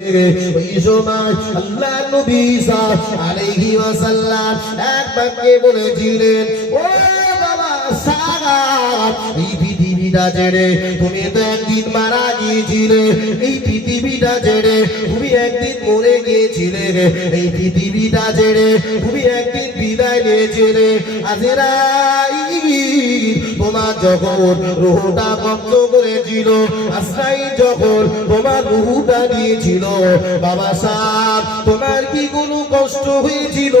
ওই সময় আল্লাহ নবী আলাইহি ওয়াসাল্লাম এক বাক্যে বলেছিলেন, ও বাবা সাগাত, এই পৃথিবীটা ছেড়ে তুমি তো একদিন মারা গিয়েছিলে, এই পৃথিবীটা ছেড়ে তুমি একদিন মরে গিয়েছিলে, এই পৃথিবীটা ছেড়ে তুমি একদিন বিদায় নিয়েছিলে। আজরাইল তোমার যখন রূহটা কব্জ করেছিল, আজরাইল যখন তোমার রূহটা নিয়েছিল, বাবা সাহেব তোমার কি কোনো কষ্ট হয়েছিল?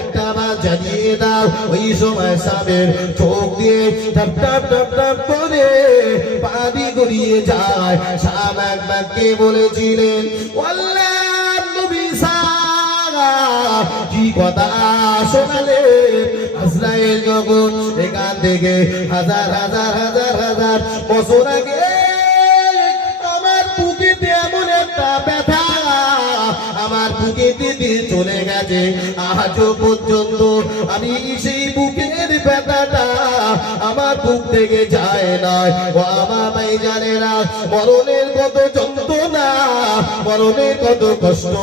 একটা বার জানিয়ে দাও। ওই সময় সাহেবের চোখ দিয়ে টপ টপ টপ টপ করে পানি গড়িয়ে যায়। সাহেব একবার কে বলেছিলেন, আল্লাহর নবী সাহেব কি কথা শোনালে? আজরাইল যখন এখান থেকে হাজার হাজার হাজার হাজার বছর আগে আমার বুকেতে এমন একটা ব্যথা আমার বুকেতে দিয়ে চলে গেছে, আজও পর্যন্ত আমি সেই বুকের ব্যথাটা আমার বুক থেকে যায় না। ও আমার ভাইজানেরা, মরণের কত যন্ত্রণা, মরণের কত কষ্ট,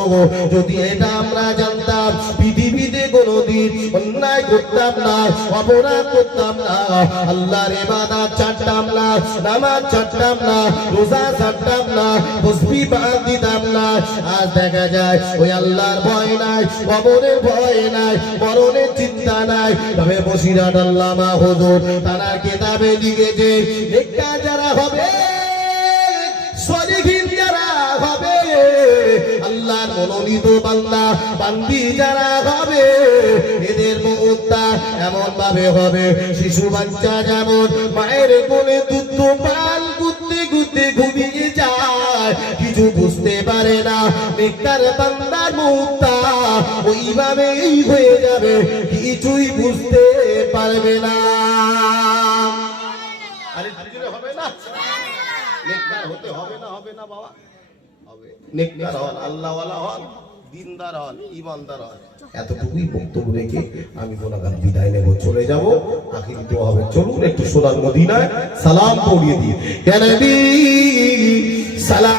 যদি এটা আমরা জানতাম পৃথিবীতে কোনোদিন অন্যায় করতাম না, অপরাধ করতাম না, আল্লাহর ইবাদত ছাড়তাম না, নামাজ ছাড়তাম না, রোজা ছাড়তাম না, তাসবিহ বাদ দিতাম না। আজ দেখা যায় ওই আল্লাহর ভয় নাই, কবরের ভয় নাই, মরণের চিন্তা নাই। তবে বসিরহাট আল্লামা হুজুর তার কিতাবে লিখেছে, নেককার যারা হবে, সলিহিন যারা হবে, আল্লাহর মনোনীত বান্দা বান্দি যারা হবে, এদের মুহূর্তটা এমন ভাবে হবে, শিশু বাচ্চা যেমন মায়ের কোলে দুধ পান করতে করতে ঘুমিয়ে যায়, কিছু বুঝতে পারে না। নেককার বান্দার মুহূর্তটা ওইভাবেই হয়ে যাবে, কিছুই বুঝতে পারবে না। আরে হবে না, নেককার হতে হবে না, হবে না বাবা, হবে। নেককার হন, আল্লাহওয়ালা হন, দিনদার হন, ইমানদার হন। এতটুকুই বক্তব্য রেখে আমি গুনাহগার বিদায় নেব, চলে যাব। আখির দোয়া হবে, চলুন একটু সোনার মদিনায় সালাম পড়িয়ে দিই। ইয়া নবী সালাম।